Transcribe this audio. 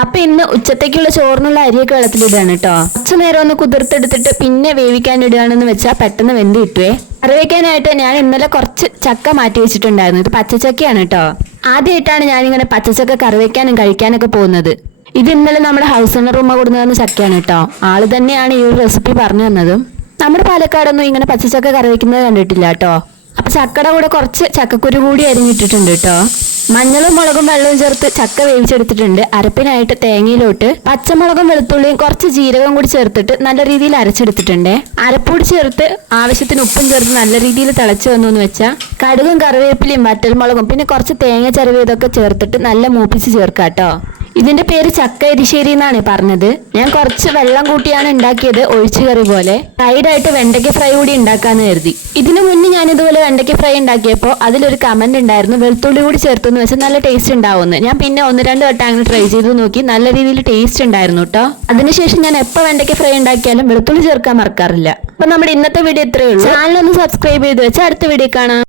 അപ്പൊ ഇന്ന് ഉച്ചത്തേക്കുള്ള ചോറിനുള്ള അരിയൊക്കെ വെള്ളത്തിലിടുകയാണ് കേട്ടോ. കുറച്ചു നേരം ഒന്ന് കുതിർത്തെടുത്തിട്ട് പിന്നെ വേവിക്കാൻ ഇടുകയാണെന്ന് വെച്ചാൽ പെട്ടെന്ന് വെന്ത് കിട്ടുവേ. കറി വെക്കാനായിട്ട് ഞാൻ ഇന്നലെ കുറച്ച് ചക്ക മാറ്റി വെച്ചിട്ടുണ്ടായിരുന്നു. ഇത് പച്ചച്ചക്കയാണ് കേട്ടോ. ആദ്യമായിട്ടാണ് ഞാനിങ്ങനെ പച്ചച്ചക്ക കറി വെക്കാനും കഴിക്കാനൊക്കെ പോകുന്നത്. ഇത് ഇന്നലെ നമ്മുടെ ഹൗസ് ഓണർ റൂമ കൊടുന്നു തന്ന ചക്കയാണ് കേട്ടോ. ആള് തന്നെയാണ് ഈ ഒരു റെസിപ്പി പറഞ്ഞു തന്നതും. നമ്മുടെ പാലക്കാടൊന്നും ഇങ്ങനെ പച്ചച്ചക്ക കറി വെക്കുന്നത് കണ്ടിട്ടില്ല കേട്ടോ. അപ്പൊ ചക്കയുടെ കൂടെ കുറച്ച് ചക്കക്കുരു കൂടി അരിഞ്ഞിട്ടിട്ടുണ്ട് കേട്ടോ. മഞ്ഞളും മുളകും വെള്ളവും ചേർത്ത് ചക്ക വേവിച്ചെടുത്തിട്ടുണ്ട്. അരപ്പിനായിട്ട് തേങ്ങയിലോട്ട് പച്ചമുളകും വെളുത്തുള്ളിയും കുറച്ച് ജീരകം കൂടി ചേർത്തിട്ട് നല്ല രീതിയിൽ അരച്ചെടുത്തിട്ടുണ്ട്. അരപ്പൂടി ചേർത്ത് ആവശ്യത്തിന് ഉപ്പും ചേർത്ത് നല്ല രീതിയിൽ തിളച്ചു വന്നു എന്ന് വെച്ചാൽ കടുകും കറിവേപ്പിലയും വറ്റൽമുളകും പിന്നെ കുറച്ച് തേങ്ങ ചിരവിയതൊക്കെ ചേർത്തിട്ട് നല്ല മൂപ്പിച്ച് ചേർക്കാം കേട്ടോ. ഇതിന്റെ പേര് ചക്ക എരിശ്ശേരി എന്നാണ് പറഞ്ഞത്. ഞാൻ കുറച്ച് വെള്ളം കൂട്ടിയാണ് ഉണ്ടാക്കിയത്, ഒഴിച്ചു കറി പോലെ. സൈഡായിട്ട് വെണ്ടയ്ക്ക ഫ്രൈ കൂടി ഉണ്ടാക്കാന്ന് കരുതി. ഇതിനു മുന്നേ ഞാൻ ഇതുപോലെ വെണ്ടയ്ക്ക ഫ്രൈ ഉണ്ടാക്കിയപ്പോൾ അതിലൊരു കമന്റ് ഉണ്ടായിരുന്നു, വെളുത്തുള്ളി കൂടി ചേർത്തെന്ന് വെച്ചാൽ നല്ല ടേസ്റ്റ് ഉണ്ടാവുമെന്ന്. ഞാൻ പിന്നെ 1-2 വട്ടം അങ്ങനെ ട്രൈ ചെയ്ത് നോക്കി, നല്ല രീതിയിൽ ടേസ്റ്റ് ഉണ്ടായിരുന്നു കേട്ടോ. അതിനുശേഷം ഞാൻ എപ്പോൾ വെണ്ടയ്ക്ക ഫ്രൈ ഉണ്ടാക്കിയാലും വെളുത്തുള്ളി ചേർക്കാൻ മറക്കാറില്ല. അപ്പൊ നമ്മുടെ ഇന്നത്തെ വീഡിയോ ഇത്രയേ ഉള്ളൂ. ചാനൽ ഒന്ന് സബ്സ്ക്രൈബ് ചെയ്ത് വെച്ചാൽ അടുത്ത വീഡിയോ കാണാം.